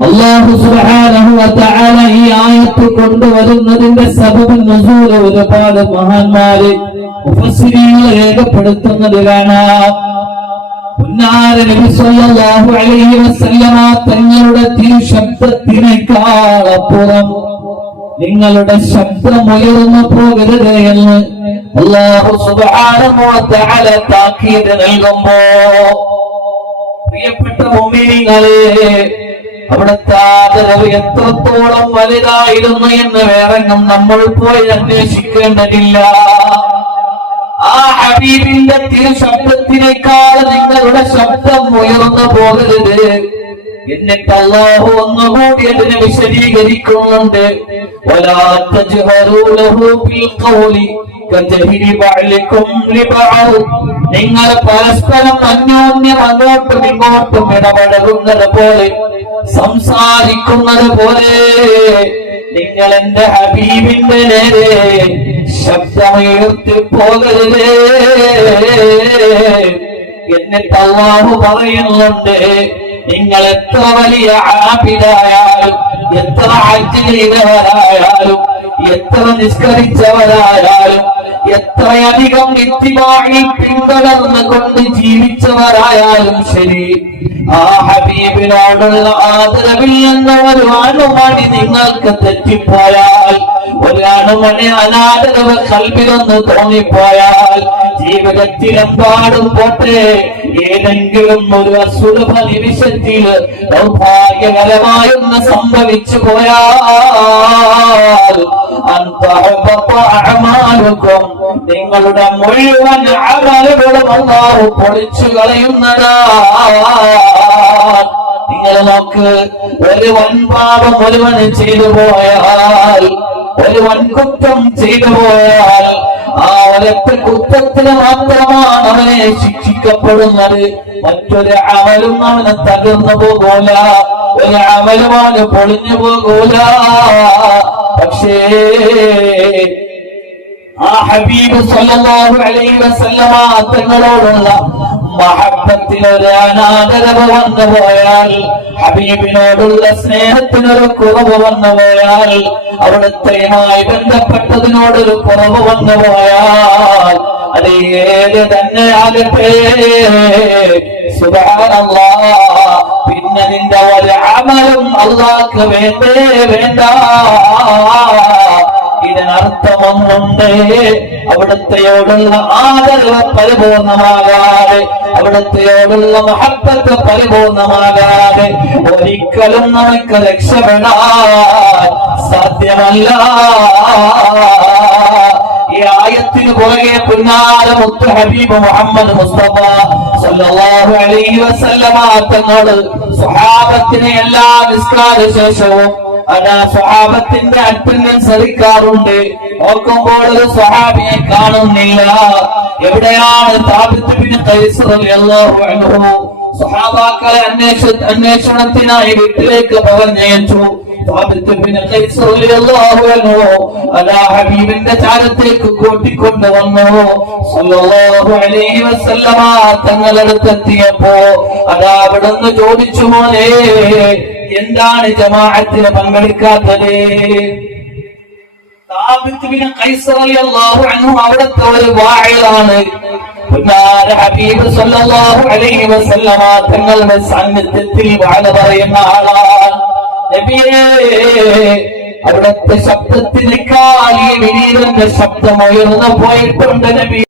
അള്ളാഹു ഈ ആയത്ത് കൊണ്ടുവരുന്നതിന്റെ സബബ് നസൂൽ ഒരുപാട് മഹാന്മാര് മുഫസ്സിരീങ്ങൾ രേഖപ്പെടുത്തുന്നത് കാണാം തങ്ങളുടെ തിരുശബ്ദത്തിനേക്കാൾ അപ്പുറം നിങ്ങളുടെ ശബ്ദം ഉയർന്നു പോകരുത് എന്ന് അള്ളാഹു സുബ്ഹാനഹു വ തആല താക്കീത് നൽകുമ്പോ പ്രിയപ്പെട്ട മൊമ്മിനിങ്ങളെ അവിടുത്തെ ആദരവ് എത്രത്തോളം വലുതായിരുന്നു എന്ന് വേറെങ്ങും നമ്മൾ പോയി അന്വേഷിക്കേണ്ടതില്ല. ആ ഹബീബിന്റെ തിരു ശബ്ദത്തിനേക്കാൾ നിങ്ങളുടെ ശബ്ദം ഉയർന്നു പോകരുത്. എന്നിട്ട് അള്ളാഹു ഒന്നുകൂടി അതിനെ വിശദീകരിക്കുന്നുണ്ട്. വലാത്ത നിങ്ങൾ പരസ്പരം അന്യോന്യം അങ്ങോട്ടും ഇങ്ങോട്ടും ഇടപെടുന്നത് പോലെ സംസാരിക്കുന്നത് പോലെ നിങ്ങൾ എന്റെ ഹബീബിന്റെ നേരെ ശബ്ദമുയർത്തി പോകരുതേ. എന്നിട്ട് അള്ളാഹു പറയുന്നുണ്ട് നിങ്ങൾ എത്ര വലിയ ആപിലായാലും എത്ര ചെയ്തവരായാലും എത്ര നിസ്കരിച്ചവരായാലും എത്രയധികം നിത്യമായി പിന്തുടർന്നുകൊണ്ട് ജീവിച്ചവരായാലും ശരി. ആ ഹബീബിനോടുള്ള ആദരവിൽ നിന്ന് ഒരു അണുമണി നിങ്ങൾക്ക് തെറ്റിപ്പോയാൽ ഒരു അണുമണി അനാദരവ് കൽപ്പിലൊന്ന് തോന്നിപ്പോയാൽ ജീവിതത്തിലെമ്പാടും പോട്ടെ ഏതെങ്കിലും ഒരു അസുലഭ നിമിഷത്തിൽ ദൗർഭാഗ്യകരമായൊന്ന് സംഭവിച്ചു പോയാൽ അഅമാലുക്കും നിങ്ങളുടെ മുഴുവൻ അമലുകളും അള്ളാഹു പൊളിച്ചു കളയുന്നതാ. നിങ്ങൾ നോക്ക് ഒരു വൻപാപം ഒരുവൻ ചെയ്തു പോയാൽ ഒരു വൻകുറ്റം ചെയ്തു പോയാൽ ആ ഒരൊറ്റ കുറ്റത്തിന് മാത്രമാണ് അവനെ ശിക്ഷിക്കപ്പെടുന്നത്. മറ്റൊരു അമലും അവന് തകർന്നു പോകൂല ഒരു അമലും അവന് പൊളിഞ്ഞു പോകൂല. പക്ഷേ ആ ഹബീബ് സല്ലല്ലാഹു അലൈഹി വസല്ലമ തങ്ങളോടുള്ള മഹബത്തിൽ ഒരു അനാദരവ് വന്നു പോയാൽ ഹബീബിനോടുള്ള സ്നേഹത്തിനൊരു കുറവ് വന്നു പോയാൽ അവിടുത്തെയുമായി ബന്ധപ്പെട്ടതിനോടൊരു കുറവ് വന്നു പോയാൽ അത് ഏത് തന്നെയാകട്ടെ. പിന്നെ നിന്റെ ഒരു അമലും അള്ളാക്ക് വേണ്ടേ വേണ്ട. ഇതിനർത്ഥമൊന്നുണ്ട്. അവിടത്തെയോടുള്ള ആദരവ് പരിപൂർണമാകാതെ അവിടത്തെയോടുള്ള മഹത്വത്തെ പരിപൂർണമാകാതെ ഒരിക്കലും നമുക്ക് രക്ഷപ്പെടാൻ സാധ്യമല്ല. ഈ ആയത്തിന് പുറകെ പിന്നാലെ മുത്ത് ഹബീബ് മുഹമ്മദ് മുസ്തഫ സല്ലല്ലാഹു അലൈഹി വസല്ലമ തങ്ങൾ സ്വഹാബത്തിനെ എല്ലാ നിസ്കാര ശേഷവും സ്വഹാബത്തിന്റെ അറ്റൻഡൻസ് എടുക്കാറുണ്ട് നോക്കുമ്പോൾ ഒരു സ്വഹാബിയെ കാണുന്നില്ല. എവിടെയാണ് സ്വഹാബാക്കളെ അന്വേഷ അന്വേഷണത്തിനായി വീട്ടിലേക്ക് പറഞ്ഞയച്ചു. ഹബീബിന്റെ ചാരത്തേക്ക് കൂട്ടിക്കൊണ്ട് വന്നു തങ്ങളടുത്തെത്തിയപ്പോ അതാ അവിടുന്ന് ചോദിച്ചു മോനെ എന്താണ് ജമാഅത്തിന് പങ്കെടുക്കാത്തത്? അവിടുത്തെ ഒരു പുന്നാര ഹബീബ് അലൈഹി വസല്ലമ തങ്ങളുടെ സാന്നിധ്യത്തിൽ വാഴ പറയുന്ന ആളാണ്. അവിടുത്തെ ശബ്ദത്തിനേക്കാൾ ഈ വിനീതന്റെ ശബ്ദം ഉയർന്നു പോയിട്ടുണ്ട് നബി.